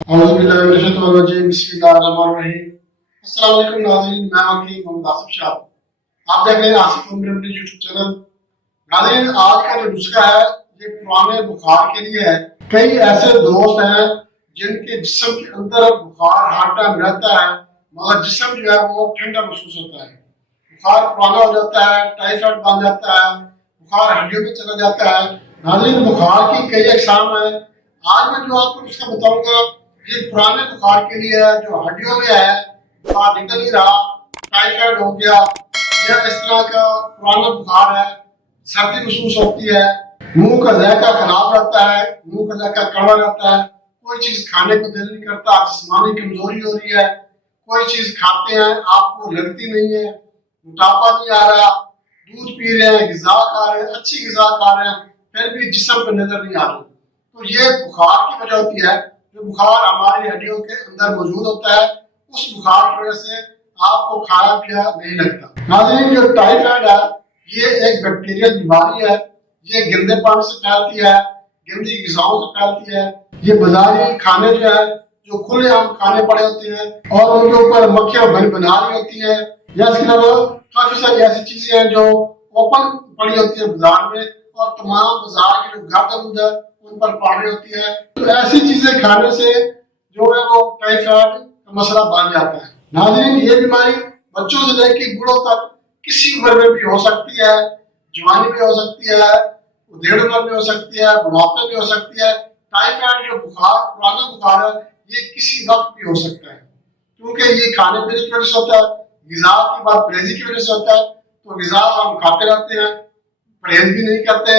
अस्सलाम वालेकुम नाज़रीन, मैं आपकी मोहम्मद आसिफ शाह। आप देख रहे हैं Asif home remedy YouTube channel. नाज़रीन, आज का जो नुस्खा है ये पुराने बुखार के लिए है। कई ऐसे दोस्त हैं जिनके जिस्म के अंदर बुखार हर टाइम रहता है, मगर जिस्म जो है वो ठंडा महसूस होता है। बुखार पुराना हो जाता है, टाइफाइड बन जाता है, बुखार हड्डियों में चला जाता है। नाज़रीन, बुखार की कई अक़साम है। आज मैं जो आपको नुस्खा बताऊंगा ये पुराने बुखार के लिए है, जो हड्डियों में है, बुखार निकल नहीं रहा, टाइफाइड हो गया या इस तरह का पुराना बुखार है, सर्दी महसूस होती है, मुंह का जायका खराब रहता है, मुंह का जायका कड़वा रहता है, कोई चीज खाने को दिल नहीं करता, जिस्मानी कमजोरी हो रही है, कोई चीज खाते हैं आपको लगती नहीं है, मोटापा नहीं आ रहा, दूध पी रहे हैं, ग़िज़ा खा रहे हैं, अच्छी ग़िज़ा खा रहे हैं, फिर भी जिस्म पे नजर नहीं आ रही। तो ये बुखार की वजह होती है। जो बुखार हमारी हड्डियों के अंदर मौजूद होता है, उस बुखार की वजह से आपको खाया पिया नहीं लगता। नाज़रीन, जो टाइफाइड है ये एक बैक्टीरियल बीमारी है। ये गंदे पानी से फैलती है, गंदी ग़िज़ाओं से फैलती है। ये बाजारी खाने जो है, जो खुलेआम खाने पड़े होते हैं और उनके ऊपर मक्खियां बना रही होती है, या इसके अलावा काफी सारी ऐसी चीजें हैं जो ओपन पड़ी होती है बाजार में, और तमाम बाजार की जो गर्द है उन पर पड़ रही होती है। तो ऐसी चीजें खाने से जो है वो टाइफाइड का मसला बन जाता है। नाज़रीन, ये बीमारी बच्चों से लेकर बूढ़ों तक किसी उम्र में भी हो सकती है, जवानी में हो सकती है, देड़ उम्र में हो सकती है, बुढ़ापे में हो सकती है। टाइफाइड जो बुखार पुराना बुखार है ये किसी वक्त भी हो सकता है, क्योंकि ये खाने पीने की वजह से होता है, ग़िज़ा की बात परहेजी की वजह से होता है। तो ग़िज़ा हम खाते रहते हैं, परहेज भी नहीं करते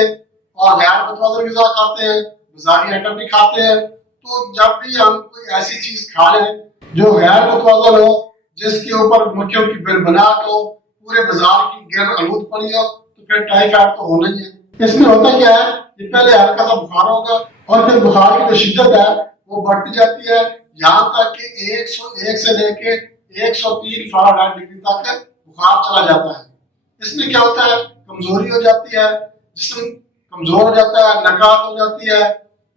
और गैर मुतवाज़िन ग़िज़ा खाते हैं, बाज़ारी आइटम भी खाते हैं। तो जब भी हम कोई ऐसी चीज खा लें जो गैर मुतवाज़िन हो, जिसके ऊपर मक्खियों की बिलबनाहट हो, पूरे बाजार की गिरद आलूद पड़ी हो, तो फिर टाइफाइड तो होना ही है। इसमें होता क्या है, ये पहले हल्का सा बुखार होगा और फिर बुखार की जो शिद्दत है वो बढ़ती जाती है, यहाँ तक कि 101 से लेके 103 फ़ारेनहाइट डिग्री तक बुखार चला जाता है। इसमें क्या होता है, कमजोरी हो जाती है, जिस्म कमजोर हो जाता है, नकात हो जाती है,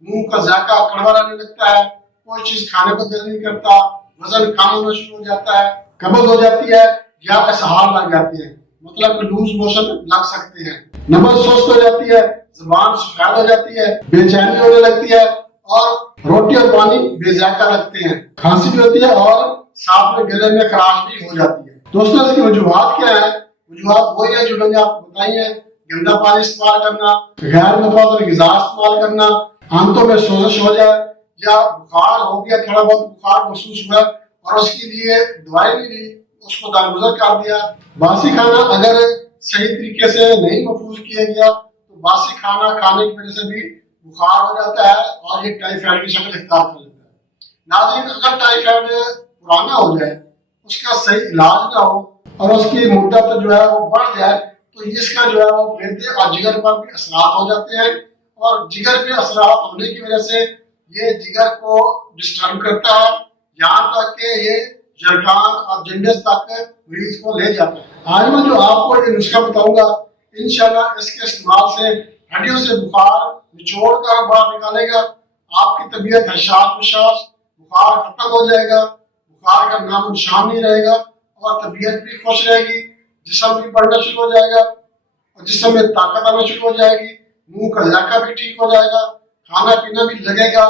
मुंह का जायका कड़वा रहने लगता है, कोई चीज खाने को दिल नहीं करता, वजन कम होना शुरू हो जाता है, कब्ज हो जाती है या इसहार लग जाती है, मतलब लूज मोशन लग सकते हैं, नब्ज सुस्त हो जाती है, जुबान सफेद हो जाती है, बेचैनी होने लगती है और रोटी और पानी बेजायका लगते हैं, खांसी भी होती है और साथ में गले में खराश भी हो जाती है। दोस्तों, इसकी वजूहात क्या है? वजूहात वही है जो मैंने आपको बताई है। गंदा पानी इस्तेमाल करना, गैर मुतवाज़िन ग़िज़ा इस्तेमाल करना, आंतों में सोजश हो जाए या बुखार हो गया, थोड़ा बहुत बुखार महसूस हुआ और उसके लिए दवाई नहीं ली, उसको दरगुजर कर दिया। बासी खाना अगर सही तरीके से नहीं महफूज किया गया तो बासी खाना खाने की वजह से भी बुखार हो जाता है और ये टाइफाइड की शक्ल इख्तियार कर लेता है। नाज़रीन, अगर टाइफाइड पुराना हो जाए, उसका सही इलाज ना हो और उसकी मुद्दत जो है वो बढ़ जाए, तो इसका जो है वो गुर्दे और जिगर पर भी असरात हो जाते हैं और जिगर पे असरात होने की वजह से ये जिगर को डिस्टर्ब करता है, यहाँ तक कि ये जरखान और जंडिस तक मरीज को ले जाता है। आज मैं जो आपको ये नुस्खा बताऊंगा, इंशाल्लाह इसके इस्तेमाल से हड्डियों से बुखार निचोड़ कर बाहर निकालेगा, आपकी तबीयत हसास विशास, बुखार खत्म हो जाएगा, बुखार का नाम निशान नहीं रहेगा और तबीयत भी खुश रहेगी, जिस्म भी बढ़ना शुरू हो जाएगा और जिस्म में ताकत आना शुरू हो जाएगी, मुंह का जायका भी ठीक हो जाएगा, खाना पीना भी लगेगा,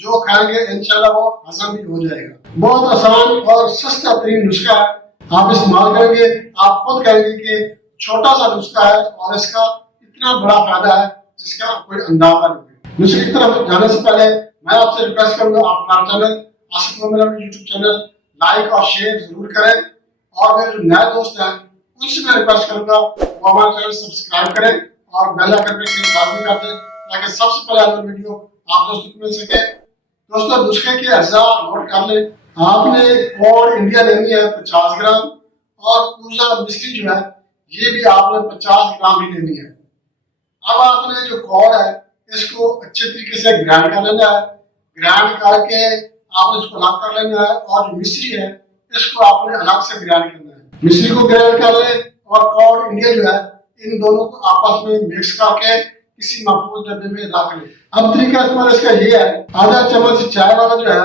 जो खाएंगे इंशाल्लाह वो हजम भी हो जाएगा। बहुत आसान और सस्ता तरीन नुस्खा है, आप इस्तेमाल करेंगे आप खुद कहेंगे कि छोटा सा नुस्खा है और इसका इतना बड़ा फायदा है जिसका कोई अंदाजा नहीं है। नुस्खे की तरफ जाने से पहले मैं आपसे रिक्वेस्ट करूंगा, आप हमारा channel Asif Mohammad remedy YouTube channel like और शेयर जरूर करें और मेरे जो नए दोस्त हैं उनसे मैं रिक्वेस्ट करूंगा वो हमारा चैनल सब्सक्राइब करें और बेल आइकन पे क्लिक लाजमी कर दें ताकि सबसे पहले आने वीडियो आप दोस्तों को मिल सके। दोस्तों, नुस्खे के अज्जा नोट कर लें। आपने कॉर्ड इंडिया लेनी है 50 ग्राम और पूजा मिश्री जो है ये भी आपने 50 ग्राम ही लेनी है। अब आपने जो कॉर्ड है इसको अच्छे तरीके से ग्राइंड कर लेना है, ग्राइंड करके आपने इसको अलग कर लेना है और जो मिश्री है इसको आपने अलग से ग्राइंड करना है। मिश्री को ग्राइंड कर ले और कॉर्ड इंडिया जो है इन दोनों को आपस में मिक्स करके किसी महफूज डब्बे में रख ले। अब तरीका इस्तेमाल इसका ये है, आधा चम्मच चाय वाला जो है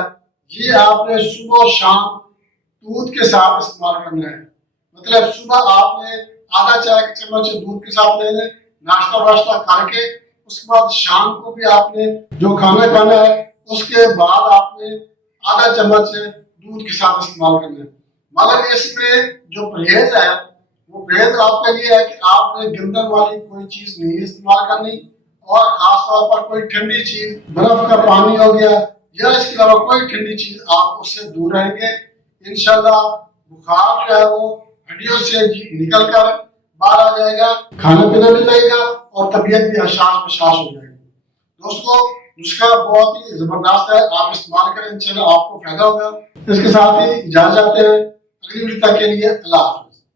یہ آپ نے صبح و شام دودھ کے ساتھ استعمال کرنا ہے. مطلب صبح آپ نے آدھا چائے کا چمچ دودھ کے ساتھ لے لیں، ناشتہ واشتہ کر کے اس کے بعد شام کو بھی آپ نے جو کھانا کھانا ہے اس کے بعد آپ نے آدھا چمچ دودھ کے ساتھ استعمال کرنا ہے. مگر اس میں جو پرہیز ہے وہ پرہیز آپ کے لیے ہے کہ آپ نے گندم والی کوئی چیز نہیں استعمال کرنی، اور خاص طور پر کوئی ٹھنڈی چیز، برف کا پانی ہو گیا یا اس کے علاوہ کوئی ٹھنڈی چیز آپ اس سے دور رہیں گے. انشاءاللہ بخار جو ہے وہ ہڈیوں سے نکل کر باہر آ جائے گا، کھانا پینا بھی لگے گا اور طبیعت بھی حساس بشاس ہو جائے گی. دوستو نسخہ بہت ہی زبردست ہے، آپ استعمال کریں، انشاءاللہ آپ کو فائدہ ہوگا. اس کے ساتھ ہی اجازت ہے، اگلی ویڈیو تک کے لیے اللہ حافظ.